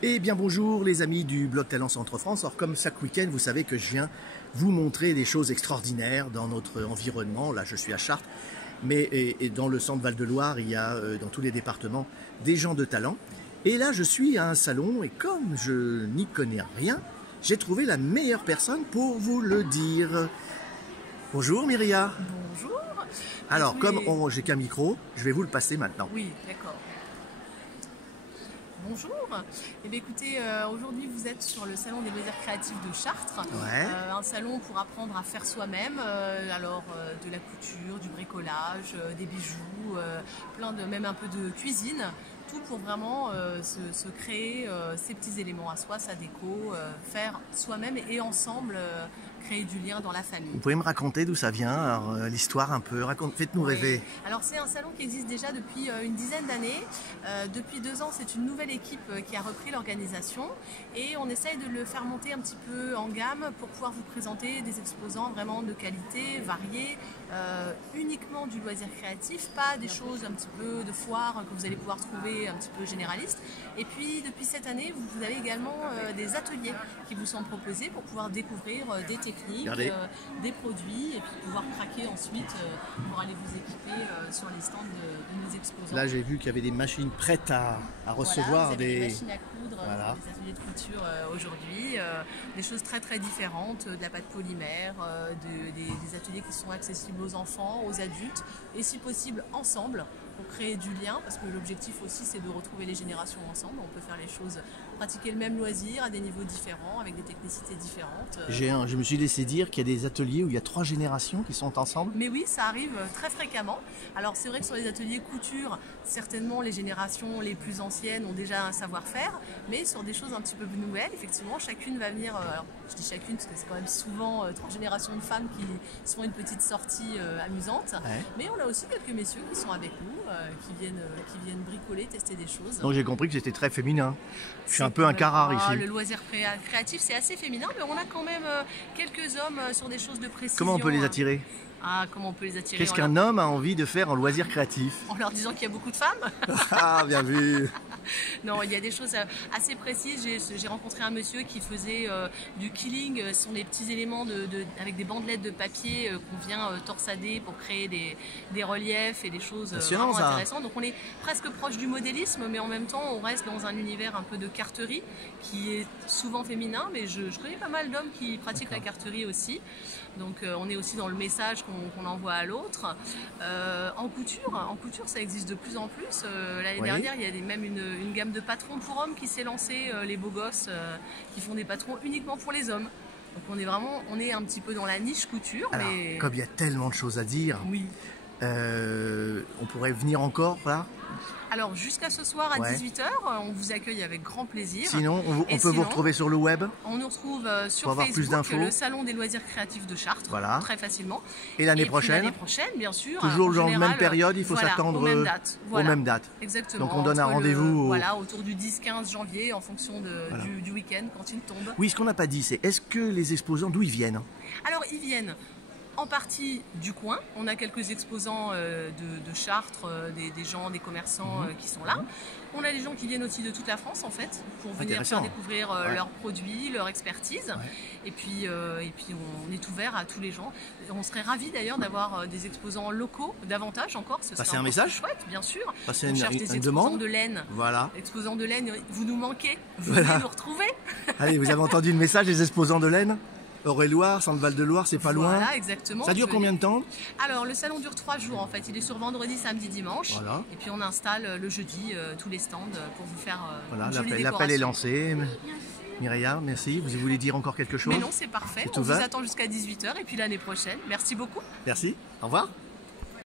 Eh bien bonjour les amis du blog Talent Centre France. Alors comme chaque week-end, vous savez que je viens vous montrer des choses extraordinaires dans notre environnement. Là je suis à Chartres, mais et dans le centre Val-de-Loire, il y a dans tous les départements des gens de talent. Et là je suis à un salon et comme je n'y connais rien, j'ai trouvé la meilleure personne pour vous le dire. Bonjour Myria. Bonjour. Alors comme j'ai qu'un micro, je vais vous le passer maintenant. Oui, d'accord. Bonjour. Eh bien, écoutez, aujourd'hui vous êtes sur le salon des loisirs créatifs de Chartres. Ouais. Un salon pour apprendre à faire soi-même, de la couture, du bricolage, des bijoux, même un peu de cuisine. Tout pour vraiment se créer ses petits éléments à soi, sa déco, faire soi-même et ensemble créer du lien dans la famille. Vous pouvez me raconter d'où ça vient, l'histoire un peu, faites-nous rêver. Alors c'est un salon qui existe déjà depuis une dizaine d'années. Depuis 2 ans, c'est une nouvelle équipe qui a repris l'organisation et on essaye de le faire monter un petit peu en gamme pour pouvoir vous présenter des exposants vraiment de qualité, variés, uniquement du loisir créatif, pas des choses un petit peu de foire que vous allez pouvoir trouver un petit peu généralistes. Et puis depuis cette année, vous avez également des ateliers qui vous sont proposés pour pouvoir découvrir des techniques, des produits et puis pouvoir craquer ensuite pour aller vous équiper sur les stands de nos exposants. Là j'ai vu qu'il y avait des machines prêtes à recevoir vous avez des machines à coudre, des ateliers de couture aujourd'hui, des choses très très différentes, de la pâte polymère, des ateliers qui sont accessibles aux enfants, aux adultes et si possible ensemble pour créer du lien parce que l'objectif aussi c'est de retrouver les générations ensemble. On peut faire les choses, pratiquer le même loisir à des niveaux différents avec des technicités différentes. Je me suis laissé dire qu'il y a des ateliers où il y a 3 générations qui sont ensemble. Mais oui, ça arrive très fréquemment. Alors c'est vrai que sur les ateliers couture, certainement les générations les plus anciennes ont déjà un savoir-faire, mais sur des choses un petit peu plus nouvelles, effectivement, chacune va venir, alors je dis chacune parce que c'est quand même souvent 3 générations de femmes qui se font une petite sortie amusante, mais on a aussi quelques messieurs qui sont avec nous, qui viennent bricoler, tester des choses. Donc j'ai compris que c'était très féminin. Je suis un peu un carrare ici. Le loisir créatif c'est assez féminin, mais on a quand même quelques hommes sur des choses de précision. Comment on peut les attirer ? Comment on peut les attirer ? Qu'est-ce qu'un homme a envie de faire en loisir créatif ? En leur disant qu'il y a beaucoup de femmes. Ah, bien vu. Non, il y a des choses assez précises. J'ai rencontré un monsieur qui faisait du quilling, ce sont des petits éléments avec des bandelettes de papier qu'on vient torsader pour créer des reliefs et des choses vraiment intéressantes. Donc on est presque proche du modélisme, mais en même temps on reste dans un univers un peu de carterie qui est souvent féminin, mais je connais pas mal d'hommes qui pratiquent la carterie aussi. Donc on est aussi dans le message qu'on envoie à l'autre. En couture, ça existe de plus en plus. L'année dernière, il y a même une gamme de patrons pour hommes qui s'est lancée, les beaux gosses qui font des patrons uniquement pour les hommes. Donc on est un petit peu dans la niche couture. Alors, mais comme il y a tellement de choses à dire, oui. On pourrait venir encore là ? Alors jusqu'à ce soir à 18 h, on vous accueille avec grand plaisir. Sinon, on peut vous retrouver sur le web ? On nous retrouve sur avoir plus Facebook, le Salon des loisirs créatifs de Chartres, très facilement. Et l'année prochaine ? L'année prochaine, bien sûr. Toujours dans la même période, il faut s'attendre aux mêmes dates. Exactement. Donc on donne un rendez-vous autour du 10-15 janvier en fonction du week-end quand il tombe. Oui, ce qu'on n'a pas dit, c'est est-ce que les exposants, d'où ils viennent ? Alors ils viennent en partie du coin. On a quelques exposants de Chartres, des gens, des commerçants qui sont là. On a des gens qui viennent aussi de toute la France en fait, pour venir faire découvrir leurs produits, leur expertise. Et puis on est ouvert à tous les gens. On serait ravis d'ailleurs d'avoir des exposants locaux davantage encore. C'est un message chouette, bien sûr. On cherche des exposants de laine. Voilà. Exposants de laine, vous nous manquez. Vous venez nous retrouver. Allez, vous avez entendu le message des exposants de laine ? Eure-et-Loire, centre Val-de-Loire, c'est pas loin. Voilà, exactement. Ça dure combien de temps ? Alors, le salon dure 3 jours en fait. Il est sur vendredi, samedi, dimanche. Voilà. Et puis on installe le jeudi tous les stands pour vous faire voilà, une jolie décoration. L'appel est lancé. Myria, merci. Vous voulez dire encore quelque chose ? Mais non, c'est parfait. On vous attend jusqu'à 18 h et puis l'année prochaine. Merci beaucoup. Merci. Au revoir.